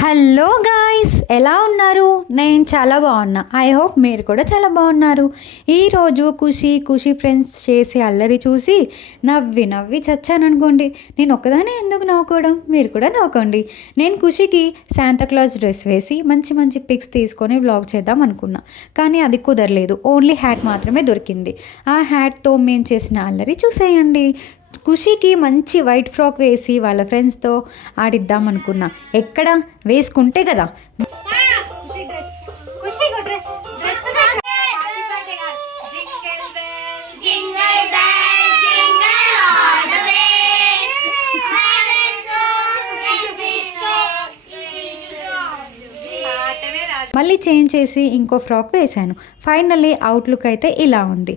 Hello guys, ఎలా ఉన్నారు? నేను చాలా బాగున్నా. ఐ హోప్ మీరు కూడా చాలా బాగున్నారు. ఈరోజు ఖుషి ఫ్రెండ్స్ చేసే అల్లరి చూసి నవ్వి చచ్చాననుకోండి. నేను ఒక్కదానే ఎందుకు నవ్వుకోవడం, మీరు కూడా నవ్వుకోండి. నేను ఖుషికి శాంతాక్లాజ్ డ్రెస్ వేసి మంచి పిక్స్ తీసుకొని వ్లాగ్ చేద్దాం అనుకున్నా, కానీ అది కుదరలేదు. ఓన్లీ హ్యాట్ మాత్రమే దొరికింది. ఆ హ్యాట్తో మేము చేసిన అల్లరి చూసేయండి. ఖుషికి మంచి వైట్ ఫ్రాక్ వేసి వాళ్ళ ఫ్రెండ్స్తో ఆడిద్దాం అనుకున్నా. ఎక్కడ వేసుకుంటే కదా. మళ్ళీ చేంజ్ చేసి ఇంకో ఫ్రాక్ వేశాను. ఫైనల్లీ అవుట్లుక్ అయితే ఇలా ఉంది.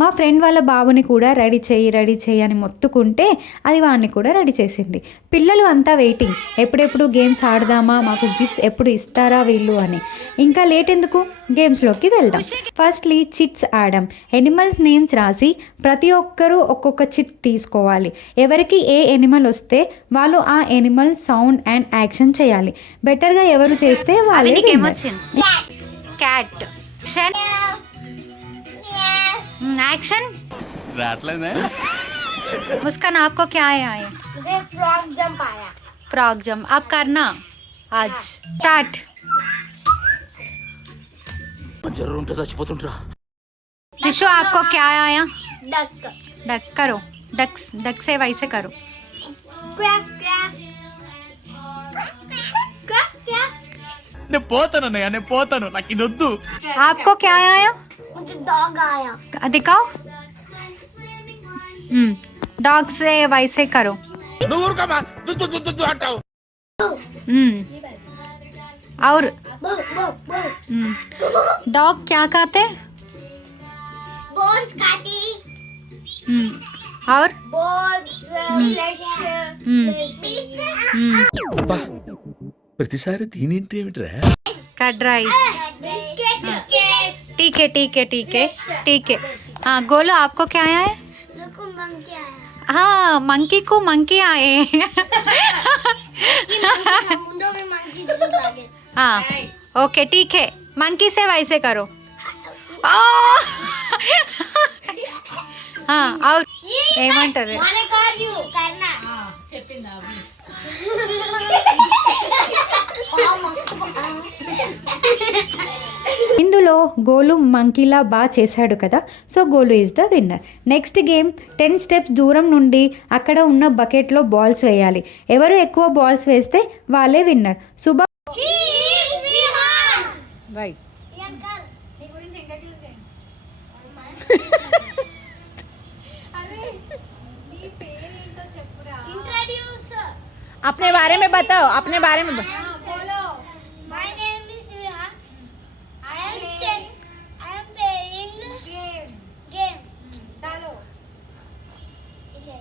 మా ఫ్రెండ్ వాళ్ళ బాబుని కూడా రెడీ చేయి అని మొత్తుకుంటే అది వాడిని కూడా రెడీ చేసింది. పిల్లలు అంతా వెయిటింగ్, ఎప్పుడెప్పుడు గేమ్స్ ఆడదామా, మాకు గిఫ్ట్స్ ఎప్పుడు ఇస్తారా వీళ్ళు అని. ఇంకా లేట్ ఎందుకు, గేమ్స్లోకి వెళ్దాం. ఫస్ట్లీ చిట్స్ ఆడాం. ఎనిమల్స్ నేమ్స్ రాసి ప్రతి ఒక్కరూ ఒక్కొక్క చిట్ తీసుకోవాలి. ఎవరికి ఏ ఎనిమల్ వస్తే వాళ్ళు ఆ ఎనిమల్ సౌండ్ అండ్ యాక్షన్ చేయాలి. బెటర్గా ఎవరు చేస్తే వాళ్ళే. एक्शन मुस्कान, आपको क्या आया है? मुझे फ्रॉग जंप आया. फ्रॉग जंप आप करना आज. स्टार्ट. दिशु, आपको क्या आया? डक. डक करो. डक से वैसे करो. Quack quack quack quack. నేను పోతాను నాకు ఇది వద్దు. आपको क्या आया? मुझे डॉग आया. दिखाओ. डॉग से वैसे करो. నువ్వు ఊరుకోమా, దుద్దు అంటావు. और बो बो बो. डॉग क्या खाते? बोन्स खाती. और बोन्स फ्लैश मिल्क. ప్రతిసారి దీనింటి ఏమిట్రా? Curd rice. बिस्किट. ठीक है. हाँ गोलो, आपको क्या आया है? मेरे को मंकी आया. हाँ, मंकी को मंकी आए. मुंडो में मंकी जरूर लगे. हाँ ओके ठीक है. मंकी से वैसे करो. हाँ और ఏమంటారు? माने कर यू करना. చెప్పిందా ఇందులో గోలు మంకీలా బాగా చేశాడు కదా, సో గోలు is the winner. Next game 10 స్టెప్స్ దూరం నుండి అక్కడ ఉన్న బకెట్లో బాల్స్ వేయాలి. ఎవరు ఎక్కువ బాల్స్ వేస్తే వాళ్ళే విన్నర్. శుభ రైట్. अपने बारे में बताओ, अपने बारे में बोलो. My name is Vihan. I am playing game. Dalo. Ile.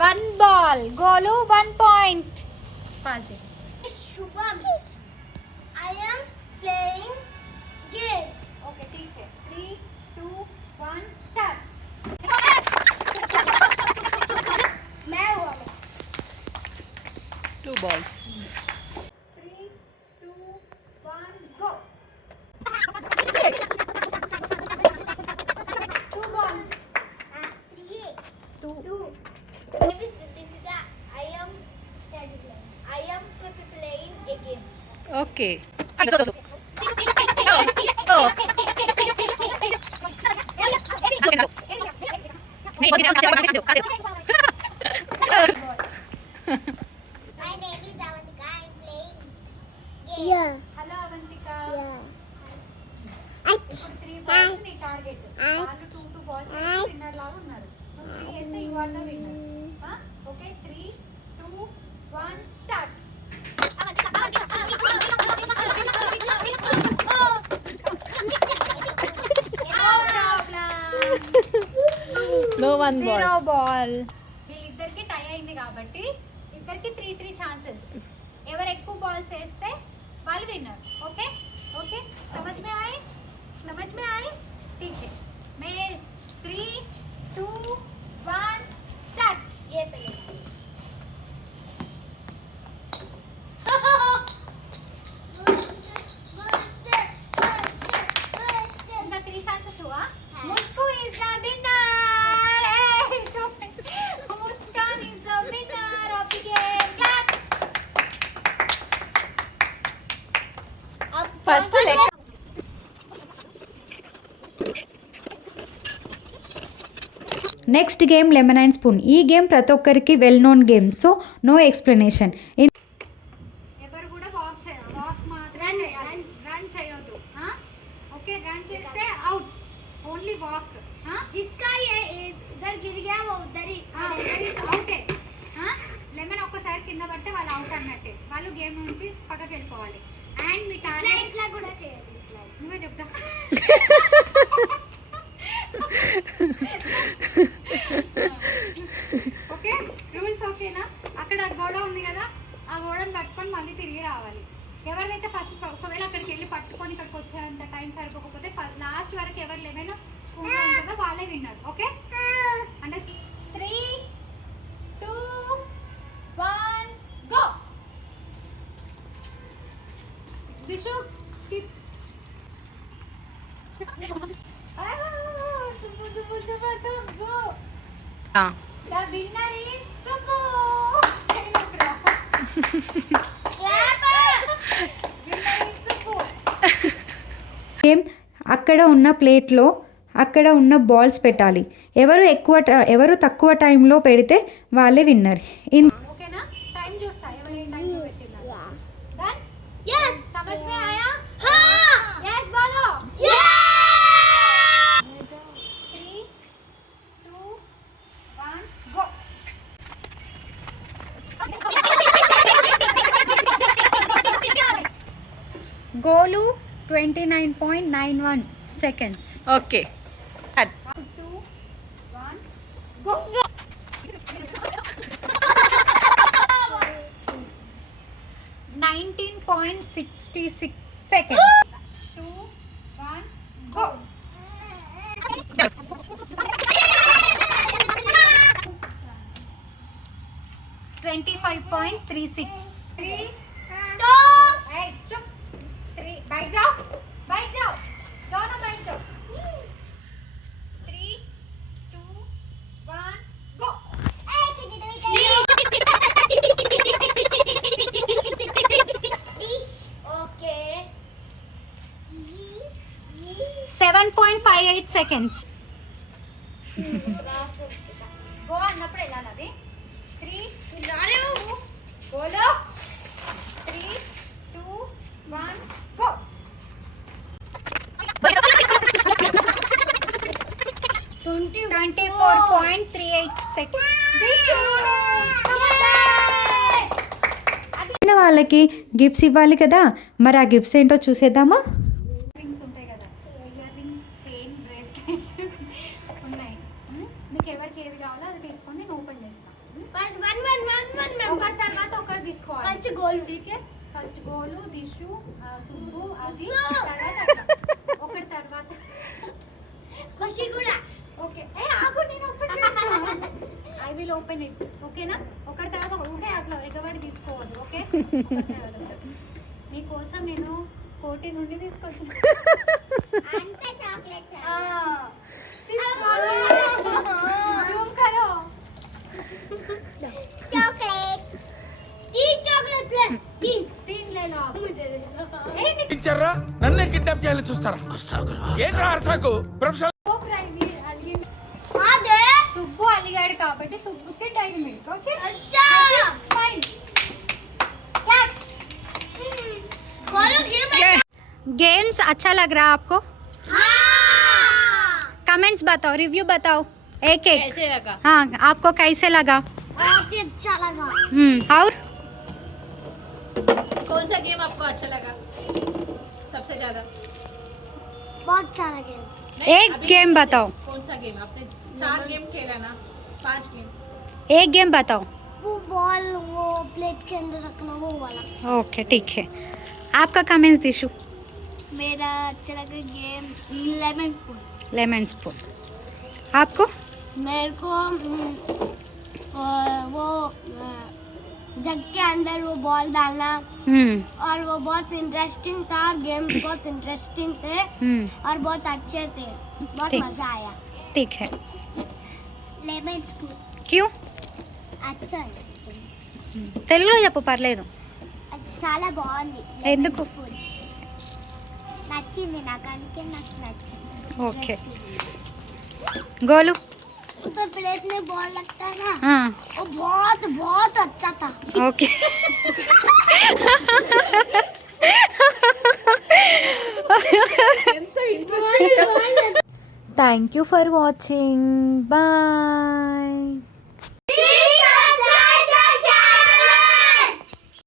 One ball Golu 1 point. Shubham. I am playing game. Okay ठीक है. 3 2 1 स्टार्ट. मैं हुआ. 2 balls. 3 2 1 go. 2 balls. 3 2 2. Maybe this is the I am playing a game. Okay. My name is Avantika. I am playing game. Yeah. Hello Avantika. Yeah. ఇప్పుడు 3 బాల్స్ నీ టార్గెట్. వాళ్ళు 2 balls winner లాగా ఉన్నారు. నువ్వు 3 వేస్తే you are the winner. Okay 3 2 1 start. No problem. No one ball. 0 ball. వీళ్ళిద్దరికి tie అయింది కాబట్టి ఇద్దరికి 3 ఛాన్సెస్. ఎవరు ఎక్కువ బాల్స్ వేస్తే వాళ్ళు విన్నర్. ఓకే ఓకే समझ में आए ठीक है. मैं 3 2 1 स्टार्ट. ये पहले इनका 3 चांसेस हुआ. Musku is the winner. Muskan is the winner of the game. Clap. First leg. Next game lemon and spoon. ఈ గేమ్ ప్రతి ఒక్కరికి well known game, so no explanation. ఎవరు కూడా వాక్ మాత్రం చేయాలి, రన్ చేయొద్దు. ఓకే, రన్ చేస్తే అవుట్. Only walk. जिसका ये इधर गिर गया वो उधर ही అవుటే. లెమన్ ఒక్కసారి కింద పడితే వాళ్ళు అవుట్ అన్నట్టే. వాళ్ళు గేమ్ నుంచి పక్కకి వెళ్ళిపోవాలి. అండ్ మీ టార్గెట్ ఇట్లా కూడా చేయాలి. ఇట్లా నువ్వే చెప్తా. ఓకే, రూల్స్ ఓకేనా? అక్కడ గోడ ఉంది కదా, ఆ గోడను పట్టుకొని మళ్ళీ తిరిగి రావాలి. ఎవరిదైతే ఫస్ట్ ఒకవేళ అక్కడికి వెళ్ళి పట్టుకొని ఇక్కడికి వచ్చేంత టైం సరిపోకపోతే లాస్ట్ వరకు ఎవరు లెమన్ స్పూన్ ఉంటుందో వాళ్ళే విన్నారు. ఓకే అంటే 3 2 1 go. Dishu skip. Subbu. Ah. The winner is Subbu. Game అక్కడ ఉన్న ప్లేట్లో అక్కడ ఉన్న బాల్స్ పెట్టాలి. ఎవరు తక్కువ టైంలో పెడితే వాళ్ళే విన్నర్. ఓకేనా? టైం చూస్తా ఎవరు ఏ టైంలో పెట్టినా. డన్? यस समझ में आया? हां यस बोलो. 3 2 1 गो. గోలు 29.91 seconds. Okay. Start. 2 1 go. 19.66 seconds. 2 1 go. 25.36. 3 तो hey चुप. 3 बैठ जाओ दोनों बैठ जाओ. 3 2 1 go. Okay 7.58 seconds. గో అన్నప్పుడు వెళ్ళాలి. 3 बोलो 3 2 1 go. 24.38 seconds. వాళ్ళకి గిఫ్ట్స్ ఇవ్వాలి కదా, మరి ఆ గిఫ్ట్స్ ఏంటో చూసేద్దామా? రింగ్స్ ఉంటాయి కదా, ఇయర్ రింగ్స్, చైన్, బ్రేస్లెట్ ఉన్నాయి. మీకు ఎవరికి ఏది కావాలో అది తీసుకొని నేను ఓపెన్ చేస్తాను. ఒకరి తర్వాత ఒకరు తీసుకోవాలి. ఫస్ట్ గోల్ ఫస్ట్ గోలు, దిశు, సుబ్బు, అది తర్వాత ఒకరి తర్వాత ఖుషి కూడా. ఓకే ఆగు, నేను ఓపెన్ చేస్తాను. I will open it. ఓకేనా? ఒకటి తర్వాత ఓకే, అట్లా ఎగబడి తీసుకోవద్దు. ఓకే, మీకోసం నేను కోటి నుండి తీసుకొచ్చిన అంతే చాక్లెట్స్ జూమ్ కరో. चॉकलेट 3 चॉकलेट ले 3 ले लो आप. ఇచ్చారా? నన్నే కిడ్నాప్ చేయాలని చూస్తారా? ఏంట్రా అర్సాకు? ప్రొఫెషనల్ అదే సుబ్బు అలిగాడు కాబట్టి సుబ్బుకి డైరీ మిల్క్. ఓకే अच्छा ఫైన్. క్లాప్స్. बोलो गेम गेम्स अच्छा लग रहा है आपको? हां कमेंट्स बताओ, रिव्यू बताओ एक एक. कैसे लगा? हाँ, आपको कैसे लगा? बहुत ही अच्छा लगा. और कौन सा गेम आपको अच्छा लगा सबसे ज्यादा? बहुत अच्छा लगा. एक गेम बताओ. कौन सा गेम आपने चार गेम खेला ना, 5 गेम। एक गेम बताओ। वो बॉल वो प्लेट के अंदर रखना वो वाला। ओके ठीक है। आपका कमेंट्स दिशु। मेरा अच्छा लगा game lemon spoon. Lemon spoon. आपको? मेरे को वो जग के अंदर वो बॉल डालना और वो बहुत इंटरेस्टिंग था। गेम बहुत इंटरेस्टिंग थे और बहुत अच्छे थे। बहुत ठीक। मजा आया। ठीक है। लेमन स्पून क्यों? अच्छा తెలుగులో చెప్పు పర్లేదు. చాలా బాగుంది. ఎందుకు? నచ్చింది నాకు, అందుకే నాకు నచ్చింది. ఓకే. గోలు. तो प्लेट में बॉल लगता है ना, हाँ। वो बहुत बहुत अच्छा था. Okay. Thank you for watching. Bye.